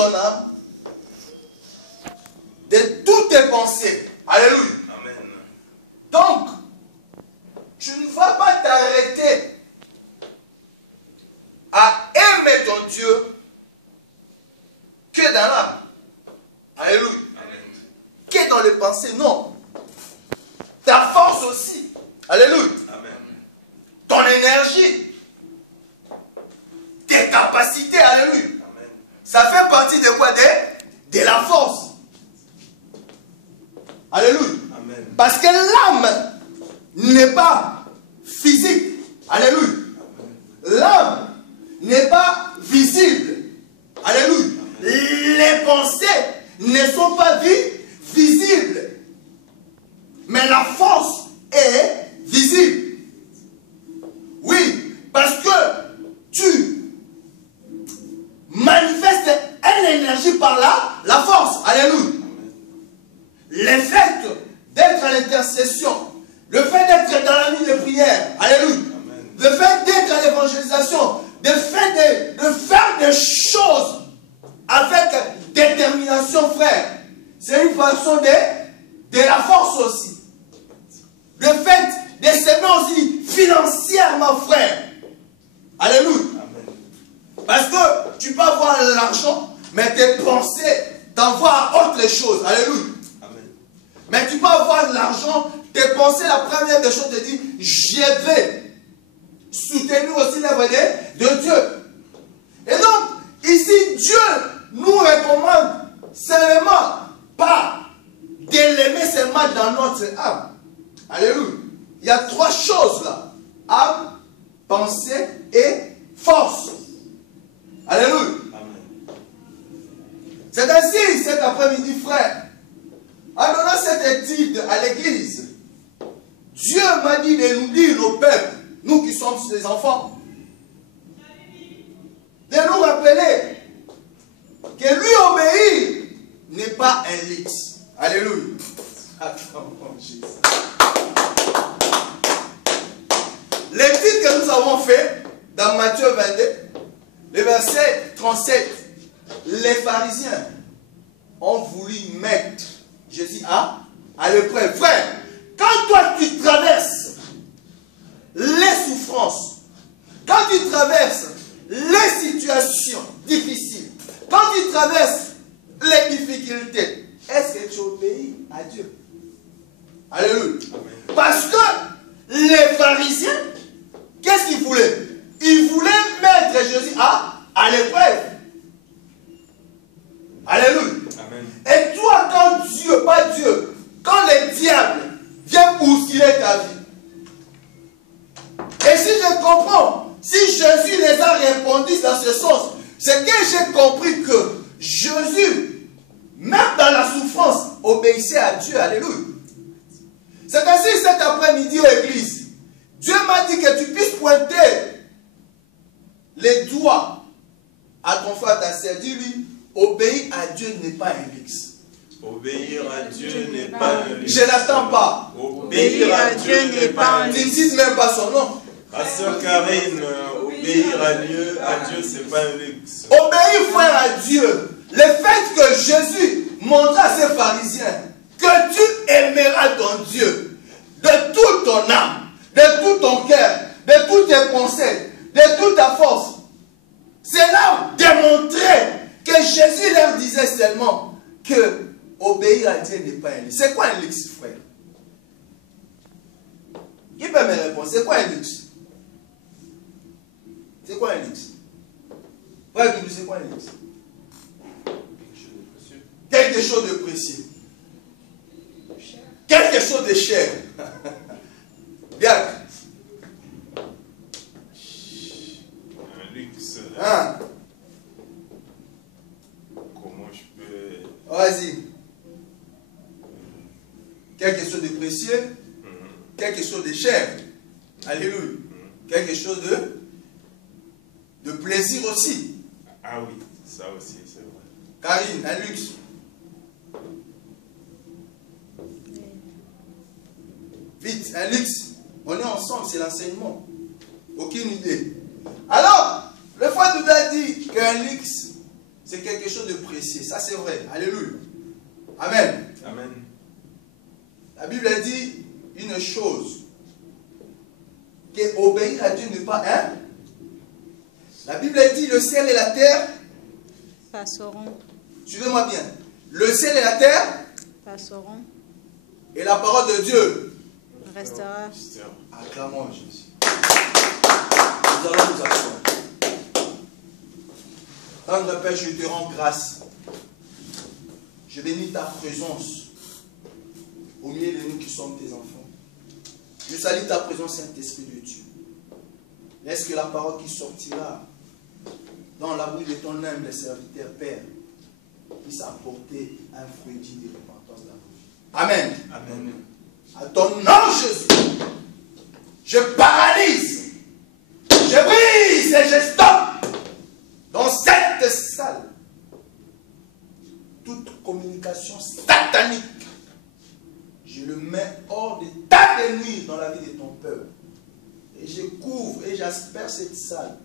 ton âme, de toutes tes pensées. Alléluia. Amen. Donc, tu ne vas pas t'arrêter à aimer ton Dieu que dans l'âme. Alléluia. Amen. Que dans les pensées, non. Ta force aussi. Alléluia. Amen. Ton énergie. Tes capacités. Alléluia. Amen. Ça fait partie de quoi? De la force. Alléluia. Amen. Parce que l'âme n'est pas physique. Alléluia. L'âme n'est pas visible. Alléluia. Les pensées ne sont pas visibles. Mais la force est visible. Oui, parce que tu manifestes une énergie par la force. Alléluia. Le fait d'être à l'intercession, le fait d'être dans la nuit de prière, alléluia. Amen. Le fait d'être à l'évangélisation, de faire des choses avec détermination, frère, c'est une façon de la force aussi. Le fait de s'aimer aussi financièrement, frère. Alléluia. Amen. Parce que tu peux avoir l'argent, mais tes pensées t'envoient à autre chose. Alléluia. Amen. Mais tu peux avoir l'argent, tes pensées, la première des choses te dit, je vais soutenir aussi l'œuvre de Dieu. Et donc, ici, Dieu nous recommande seulement pas de l'aimer seulement dans notre âme. Alléluia. Il y a trois choses là. Âme, pensée et force. Alléluia. Amen. C'est ainsi cet après-midi, frère. En donnant cette étude à l'église, Dieu m'a dit de nous dire, nos peuples, nous qui sommes ses enfants, de nous rappeler que lui obéir n'est pas un luxe. Alléluia. L'étude que nous avons fait dans Matthieu 22, le verset 37, les pharisiens ont voulu mettre Jésus à l'épreuve. Frère, quand toi tu traverses les souffrances, quand tu traverses les situations difficiles, quand tu traverses les difficultés, est-ce que tu obéis à Dieu? Alléluia. Parce que les pharisiens, qu'est-ce qu'ils voulaient? Ils voulaient mettre Jésus à l'épreuve. Alléluia. Amen. Et toi, quand Dieu, pas Dieu, quand le diable vient bousculer ta vie, et si je comprends, si Jésus les a répondu dans ce sens, c'est que j'ai compris que Jésus, même dans la souffrance, obéissait à Dieu. Alléluia. C'est ainsi cet après-midi à l'église, Dieu m'a dit que tu puisses pointer les doigts à ton frère, ta sœur. Dis-lui, obéir à Dieu n'est pas un luxe. Obéir à Dieu n'est pas un luxe. Je n'attends pas. Obéir à Dieu n'est pas un Tu ne luxe. cites même pas son nom. Ma sœur Karine, obéir à Dieu, c'est pas un luxe. Obéir, frère, à Dieu. Le fait que Jésus montra à ces pharisiens que tu aimeras ton Dieu de toute ton âme, de tout ton cœur, de toutes tes pensées, de toute ta force. Cela démontrait que Jésus leur disait seulement que obéir à Dieu n'est pas un luxe. C'est quoi un luxe, frère? Qui peut me répondre? C'est quoi un luxe? C'est quoi un luxe? Frère, c'est quoi un luxe? Quelque chose de précieux. Quelque chose de cher. Bien. Un luxe. Hein? Comment je peux... Vas-y. Quelque chose de précieux. Quelque chose de cher. Alléluia. Quelque chose de plaisir aussi. Ah oui, ça aussi, c'est vrai. Karine, un luxe. Vite, un luxe. On est ensemble, c'est l'enseignement. Aucune idée. Alors, le frère nous a dit qu'un luxe, c'est quelque chose de précieux. Ça, c'est vrai. Alléluia. Amen. Amen. La Bible dit une chose. Que obéir à Dieu n'est pas un. La Bible dit le ciel et la terre passeront. Suivez-moi bien. Le ciel et la terre passeront. Et la parole de Dieu restera. Acclamons Jésus. Nous allons nous asseoir. Tendre Père, je te rends grâce. Je bénis ta présence au milieu de nous qui sommes tes enfants. Je salue ta présence, Saint-Esprit de Dieu. Laisse que la parole qui sortira dans la bouche de ton humble serviteur, Père, puisse apporter un fruit digne de repentance dans nos vies. Amen. Amen. À ton nom, Jésus, je paralyse, je brise et je stoppe dans cette salle toute communication satanique. Je le mets hors d'état de nuire dans la vie de ton peuple. Et je couvre et j'asperge cette salle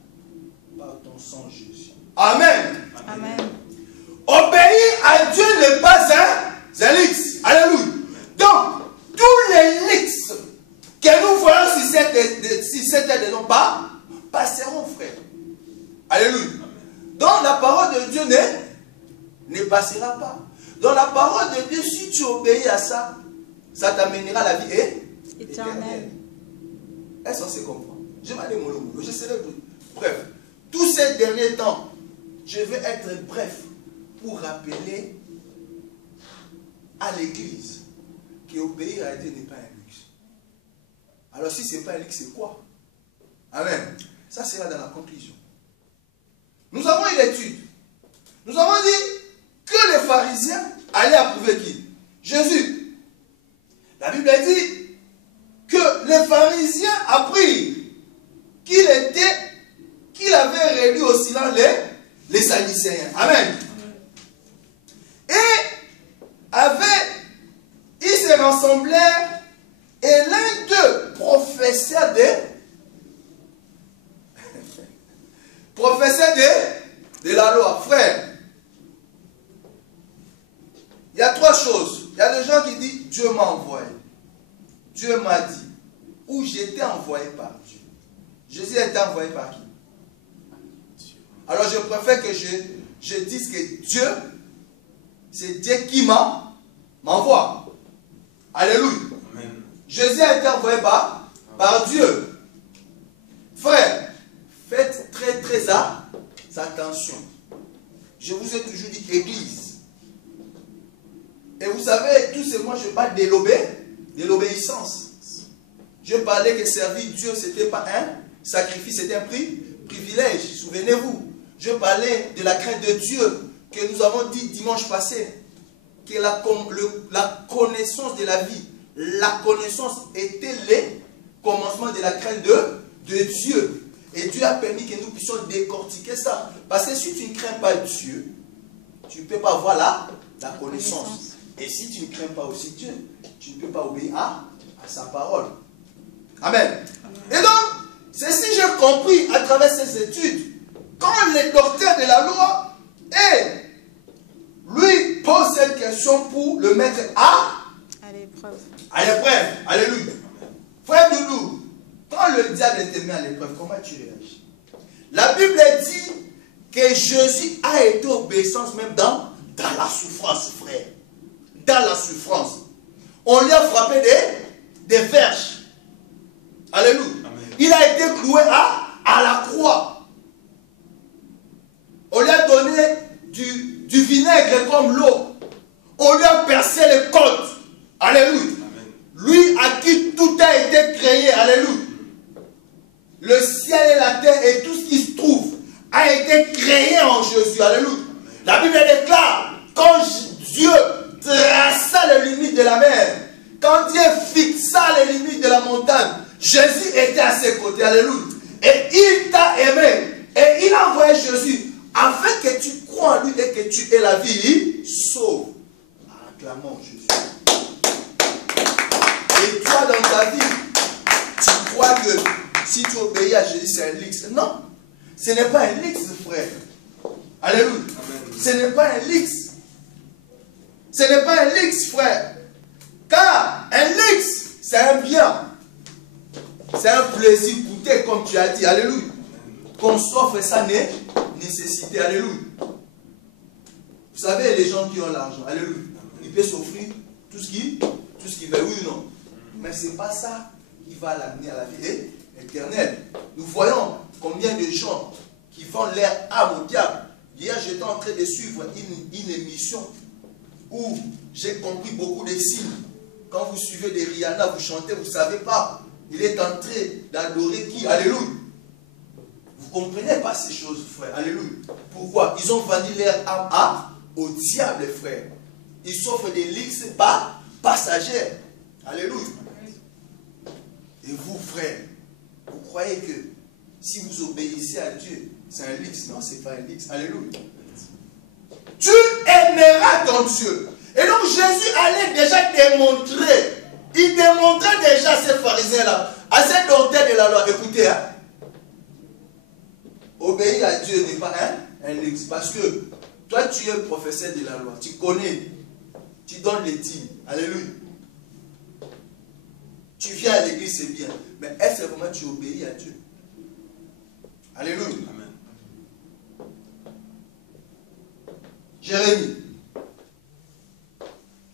par ton sang, Jésus. Amen. Amen. Obéir à Dieu n'est pas un luxe. Alléluia. Donc, tous les luxes que nous voyons si c'était non pas passeront, frère. Alléluia. Donc, la parole de Dieu ne passera pas. Dans la parole de Dieu, si tu obéis à ça, ça t'amènera la vie éternelle. Est-ce qu'on se comprend? Je vais aller mollo. Je serai bref. Tous ces derniers temps, je vais être bref pour rappeler à l'église qu'obéir à Dieu n'est pas un luxe. Alors si ce n'est pas un luxe, c'est quoi? Amen. Ça sera dans la conclusion. Nous avons une étude. Nous avons dit que les pharisiens allaient approuver qui? Jésus. La Bible dit que les pharisiens apprirent qu'il avait réduit au silence les Sadducéens. Amen. Et ils se rassemblèrent et l'un d'eux professait de la loi. Frère, il y a trois choses. Il y a des gens qui disent Dieu m'a envoyé. Dieu m'a dit. Ou j'étais envoyé par Dieu. Jésus a été envoyé par qui? Alors je préfère que je dise que Dieu, c'est Dieu qui m'envoie. Alléluia. Amen. Jésus a été envoyé par Dieu. Frère, faites très attention. Je vous ai toujours dit église. Et vous savez, tout ce moi je parle de l'obéissance. Je parlais que servir Dieu, ce n'était pas un sacrifice, c'était un privilège. Souvenez-vous, je parlais de la crainte de Dieu que nous avons dit dimanche passé. Que la connaissance de la vie, la connaissance était le commencement de la crainte de Dieu. Et Dieu a permis que nous puissions décortiquer ça. Parce que si tu ne crains pas Dieu, tu ne peux pas avoir la connaissance. Et si tu ne crains pas aussi Dieu, tu ne peux pas obéir à sa parole. Amen. Et donc, ceci j'ai compris à travers ces études. Quand le docteur de la loi lui pose cette question pour le mettre à l'épreuve. Alléluia. Frère Doudou, quand le diable te met à l'épreuve, comment tu réagis? La Bible dit que Jésus a été obéissant même dans la souffrance, frère. Dans la souffrance. On lui a frappé des verges. Alléluia. Amen. Il a été cloué à la croix. On lui a donné du vinaigre comme l'eau. On lui a percé les côtes. Alléluia. Amen. Lui à qui tout a été créé. Alléluia. Le ciel et la terre et tout ce qui se trouve a été créé en Jésus. Alléluia. Amen. La Bible déclare, quand Dieu traça les limites de la mer, quand Dieu fixa les limites de la montagne, Jésus était à ses côtés. Alléluia. Et il t'a aimé. Et il a envoyé Jésus afin que tu crois en lui et que tu aies la vie sauve. Acclamons Jésus. Et toi dans ta vie, tu crois que si tu obéis à Jésus, c'est un luxe. Non, ce n'est pas un luxe, frère. Alléluia. Ce n'est pas un luxe. Ce n'est pas un luxe, frère. Car un luxe, c'est un bien. C'est un plaisir goûté, comme tu as dit. Alléluia. Qu'on s'offre sa nécessité. Alléluia. Vous savez, les gens qui ont l'argent, alléluia, ils peuvent s'offrir tout ce qu'ils veulent, oui ou non. Mais ce n'est pas ça qui va l'amener à la vie éternelle. Nous voyons combien de gens qui vendent leur âme au diable. Hier, j'étais en train de suivre une émission où j'ai compris beaucoup de signes. Quand vous suivez des Rihanna, vous chantez, vous ne savez pas. Il est en train d'adorer qui? Alléluia. Vous ne comprenez pas ces choses, frère. Alléluia. Pourquoi? Ils ont vendu leur âme au diable, frère. Ils s'offrent des luxes passagers. Alléluia. Et vous, frère, vous croyez que si vous obéissez à Dieu, c'est un luxe? Non, ce n'est pas un luxe. Alléluia. Tu aimeras ton Dieu. Et donc Jésus allait déjà démontrer. Il démontrait déjà à ces pharisiens-là, à ces docteurs de la loi. Écoutez, hein, obéir à Dieu n'est pas un luxe. Parce que toi, tu es professeur de la loi. Tu connais. Tu donnes les dîmes. Alléluia. Tu viens à l'église, c'est bien. Mais est-ce que vraiment tu obéis à Dieu? Alléluia. Amen. Jérémie.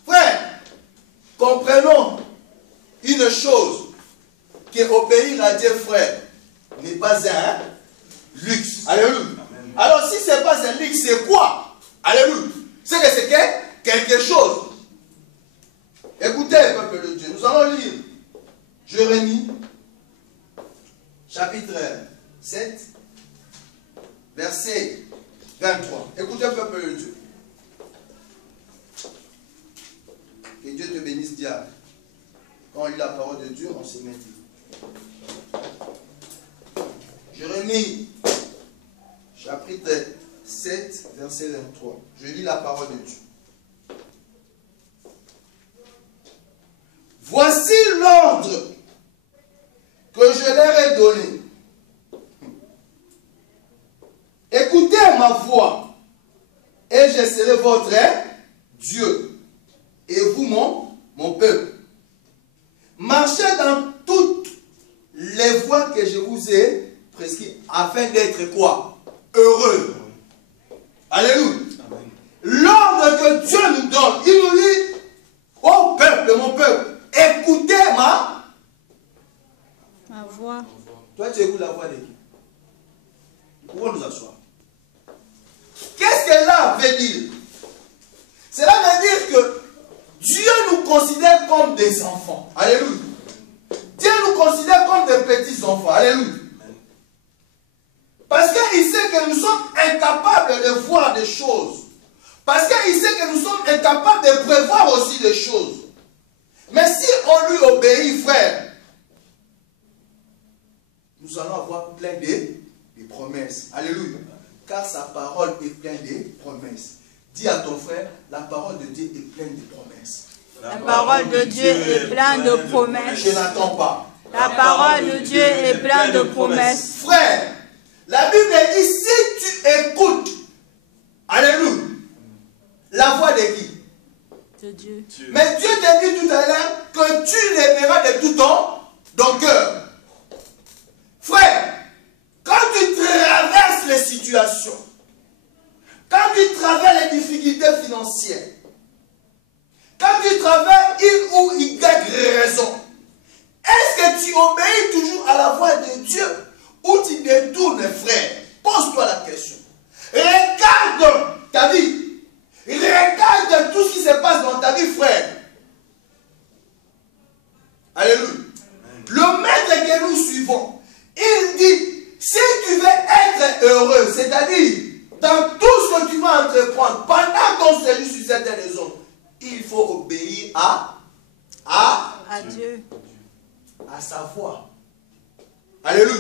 Frère, comprenons une chose, que obéir à Dieu, frère, n'est pas un luxe. Alléluia. Amen. Alors si ce n'est pas un luxe, c'est quoi? Alléluia. C'est que c'est quelque chose. Écoutez, peuple de Dieu, nous allons lire Jérémie, chapitre 7, verset 23. Écoutez, peuple de Dieu. Que Dieu te bénisse, diable. Quand on lit la parole de Dieu, on se met. Jérémie, chapitre 7, verset 23. Je lis la parole de Dieu. Voici l'ordre que je leur ai donné. Écoutez ma voix, et je serai votre Dieu, et vous mon peuple. Marchez dans toutes les voies que je vous ai prescrites, afin d'être quoi? Heureux. Alléluia. L'ordre que Dieu nous donne, il nous dit, ô peuple, mon peuple, écoutez ma voix. Toi, tu écoutes la voix de qui? Pourquoi nous asseoir? Qu'est-ce que là veut dire? Cela veut dire que Dieu nous considère comme des enfants. Alléluia. Dieu nous considère comme des petits enfants. Alléluia. Parce qu'il sait que nous sommes incapables de voir des choses. Parce qu'il sait que nous sommes incapables de prévoir aussi des choses. Mais si on lui obéit, frère, nous allons avoir plein de promesses. Alléluia. Car sa parole est pleine de promesses. Dis à ton frère, la parole de Dieu est pleine de promesses. La parole de Dieu est pleine de promesses. Je n'attends pas. La parole de Dieu est pleine de promesses. Frère, la Bible dit, si tu écoutes, alléluia, la voix de qui? De Dieu. Mais Dieu t'a dit tout à l'heure que tu l'aimeras de tout ton cœur. Frère, quand tu traverses les situations, quand tu traverses les difficultés financières, quand tu traverses une ou Y raison, est-ce que tu obéis toujours à la voix de Dieu ou tu détournes, frère? Pose-toi la question. Regarde ta vie. Regarde tout ce qui se passe dans ta vie, frère. Alléluia. Le maître que nous suivons, il dit, si tu veux être heureux, c'est-à-dire dans tout ce que tu vas entreprendre, pendant qu'on séjourne sur cette raison, il faut obéir à Dieu. À sa voix. Alléluia.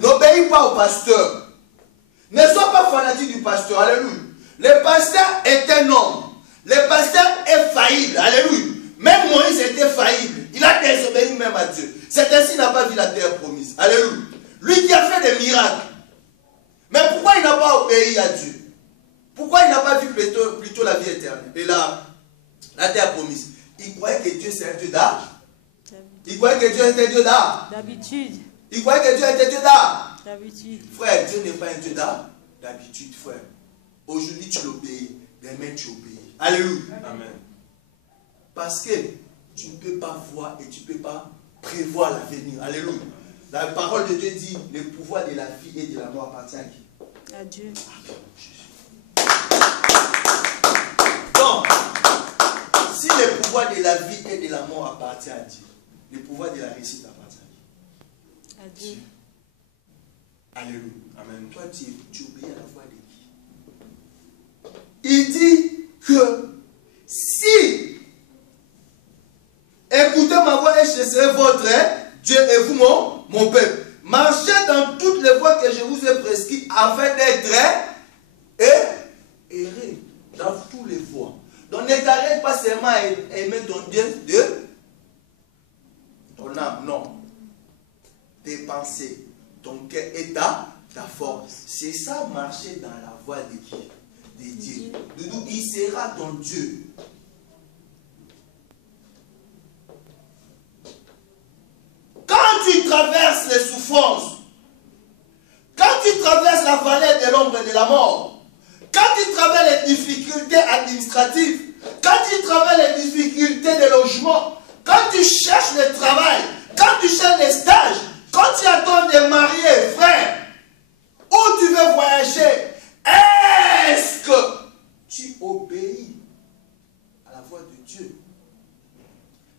N'obéis pas au pasteur. Ne sois pas fanatique du pasteur. Alléluia. Le pasteur est un homme. Le pasteur est faillible. Alléluia. Même Moïse était faillible. Il a désobéi même à Dieu. C'est ainsi qu'il n'a pas vu la terre promise. Alléluia. Lui qui a fait des miracles. Mais pourquoi il n'a pas obéi à Dieu? Pourquoi il n'a pas vu plutôt la vie éternelle et la terre promise? Il croyait que Dieu c'est un Dieu d'art. Il croyait que Dieu était Dieu d'art. D'habitude. Il croyait que Dieu était Dieu d'art. D'habitude. Frère, Dieu n'est pas un Dieu d'art. D'habitude, frère. Aujourd'hui, tu l'obéis. Demain, tu obéis. Alléluia. Amen. Parce que tu ne peux pas voir et tu ne peux pas prévoir l'avenir. Alléluia. La parole de Dieu dit, le pouvoir de la vie et de la mort appartient à qui? À Dieu. Donc, si le pouvoir de la vie et de la mort appartient à Dieu, le pouvoir de la réussite appartient à qui? À Dieu. Alléluia. Amen. Toi, tu obéis à la voix de qui? Il dit que si écoutez ma voix et je serai votre Dieu et vous mon peuple. Marchez dans toutes les voies que je vous ai prescrites afin d'être erré dans toutes les voies. Donc ne t'arrête pas seulement à aimer ton Dieu de ton âme, non. Tes pensées, ton cœur et ta force. C'est ça, marcher dans la voie de qui? De Dieu. Doudou, il sera ton Dieu. Quand tu traverses les souffrances, quand tu traverses la vallée de l'ombre et de la mort, quand tu traverses les difficultés administratives, quand tu traverses les difficultés de logement, quand tu cherches le travail, quand tu cherches les stages, quand tu attends de marier, frère, où tu veux voyager, est-ce que tu obéis à la voix de Dieu?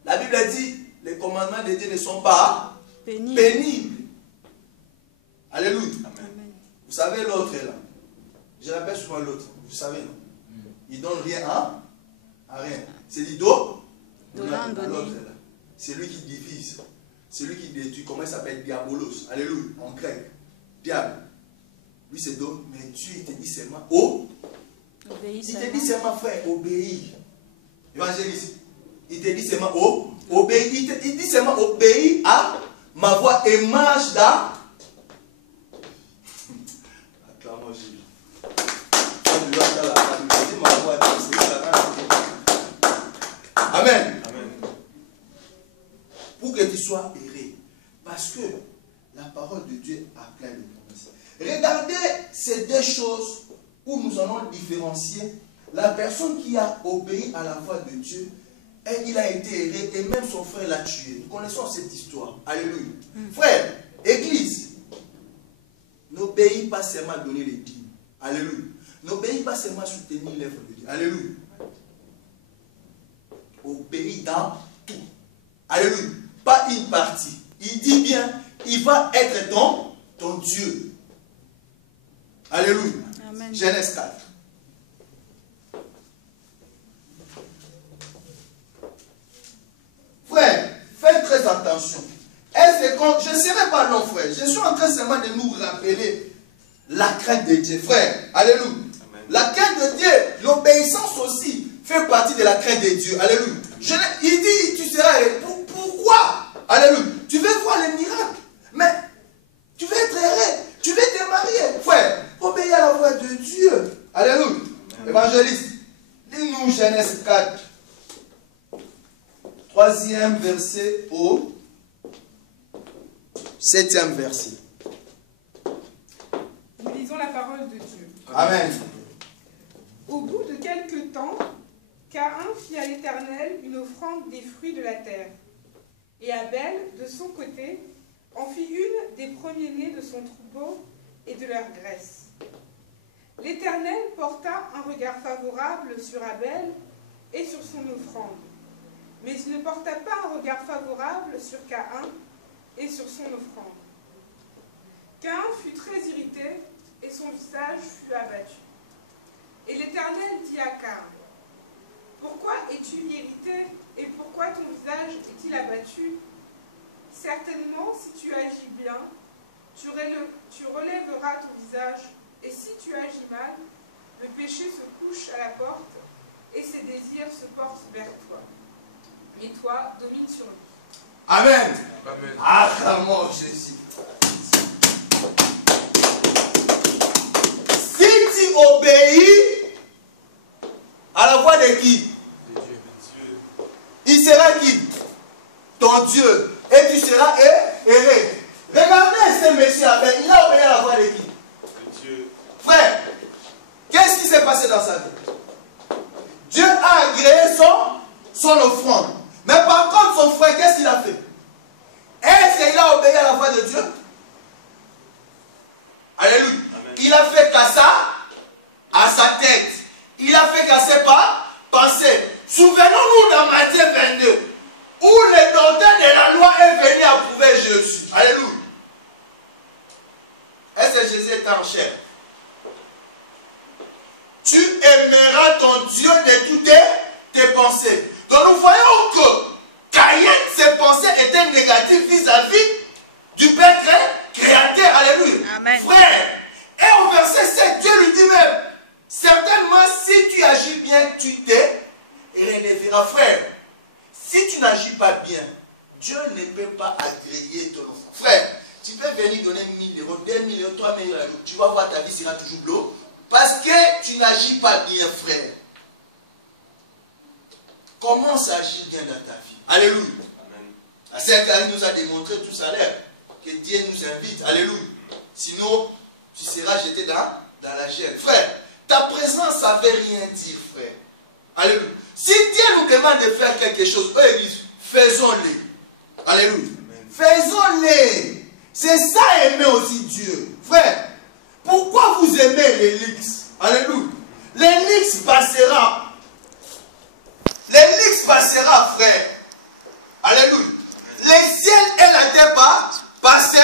La Bible dit, les commandements de Dieu ne sont pas pénibles. Alléluia. Amen. Vous savez l'autre est là. Je rappelle souvent l'autre. Vous savez, non? Il donne rien à rien. C'est l'idole. L'autre est là. C'est lui qui divise. C'est lui qui détruit. Comment il s'appelle? Diabolos. Alléluia. En grec. Diable. Lui c'est donne. Mais Dieu il te dit seulement il te dit seulement frère, obéis. Évangéliste. Il te dit seulement obéis. Il dit seulement obéis à ma voix et marche dans. Acclamons Jésus. Amen. Amen. Pour que tu sois erré. Parce que la parole de Dieu a plein de promesses. Regardez ces deux choses où nous allons différencier la personne qui a obéi à la voix de Dieu et il a été erré et même son frère l'a tué. Nous connaissons cette histoire. Alléluia. Frère, église, n'obéis pas seulement à donner les dîmes. Alléluia. N'obéis pas seulement à soutenir l'œuvre de Dieu. Alléluia. Obéis dans tout. Alléluia. Pas une partie. Il dit bien, il va être ton Dieu. Alléluia. Amen. Genèse 4. Frère, faites très attention. Je ne serai pas long, frère. Je suis en train seulement de nous rappeler la crainte de Dieu, frère. Alléluia. Amen. La crainte de Dieu, l'obéissance aussi fait partie de la crainte de Dieu. Alléluia. Il dit, tu seras erré. Pourquoi? Alléluia. Tu veux voir les miracles, mais tu veux être erré. Tu veux te marier. Frère, obéis à la voix de Dieu. Alléluia. Amen. Évangéliste, lis-nous Genèse 4. 3e verset au 7e verset. Nous lisons la parole de Dieu. Amen. Au bout de quelque temps, Caïn fit à l'Éternel une offrande des fruits de la terre. Et Abel, de son côté, en fit une des premiers-nés de son troupeau et de leur graisse. L'Éternel porta un regard favorable sur Abel et sur son offrande, mais il ne porta pas un regard favorable sur Caïn et sur son offrande. Caïn fut très irrité et son visage fut abattu. Et l'Éternel dit à Caïn, « Pourquoi es-tu irrité et pourquoi ton visage est-il abattu? Certainement, si tu agis bien, tu relèveras ton visage, et si tu agis mal, le péché se couche à la porte et ses désirs se portent vers toi. Mais toi, domine sur lui. » Amen. Amen. Acclamons Jésus. Si tu obéis voix de qui? Il sera qui? Ton Dieu. Et tu seras erré. Regardez ce monsieur Abel, il a obéi à la voix de qui? Dieu. Frère, qu'est-ce qui s'est passé dans sa vie? Dieu a agréé son offrande. Mais par contre, son frère, qu'est-ce qu'il a fait? Est-ce qu'il a obéi à la voix de Dieu? Alléluia. Amen. Il a fait qu'à sa tête. Il a fait qu'à ses pensées. Souvenons-nous dans Matthieu 22, où le docteur de la loi est venu approuver Jésus. Alléluia. Est-ce que Jésus est en chair? Tu aimeras ton Dieu de toutes tes pensées. Donc nous voyons que Caïn, ses pensées étaient négatives vis-à-vis du Père créateur. Alléluia. Amen. Frère, et au verset 7, Dieu lui dit même, certainement si tu agis bien, tu t'élèveras. Frère, si tu n'agis pas bien, Dieu ne peut pas agréer ton offrande. Frère, tu peux venir donner 1000 euros, 2000 euros, 3000 euros, tu vas voir ta vie sera toujours bleue. Parce que tu n'agis pas bien, frère. Comment s'agit bien dans ta vie? Alléluia. Amen. Saint Caïn nous a démontré tout à l'heure que Dieu nous invite. Alléluia. Sinon, tu seras jeté dans la gêne. Frère, ta présence, ça ne veut rien dire, frère. Alléluia. Si Dieu nous demande de faire quelque chose, eux ils disent, faisons-le. Alléluia. Faisons-le. C'est ça aimer aussi Dieu. Frère, pourquoi vous aimez l'élix? Alléluia. L'élix passera. L'élix passera, frère. Alléluia. Les ciels et la terre passeront.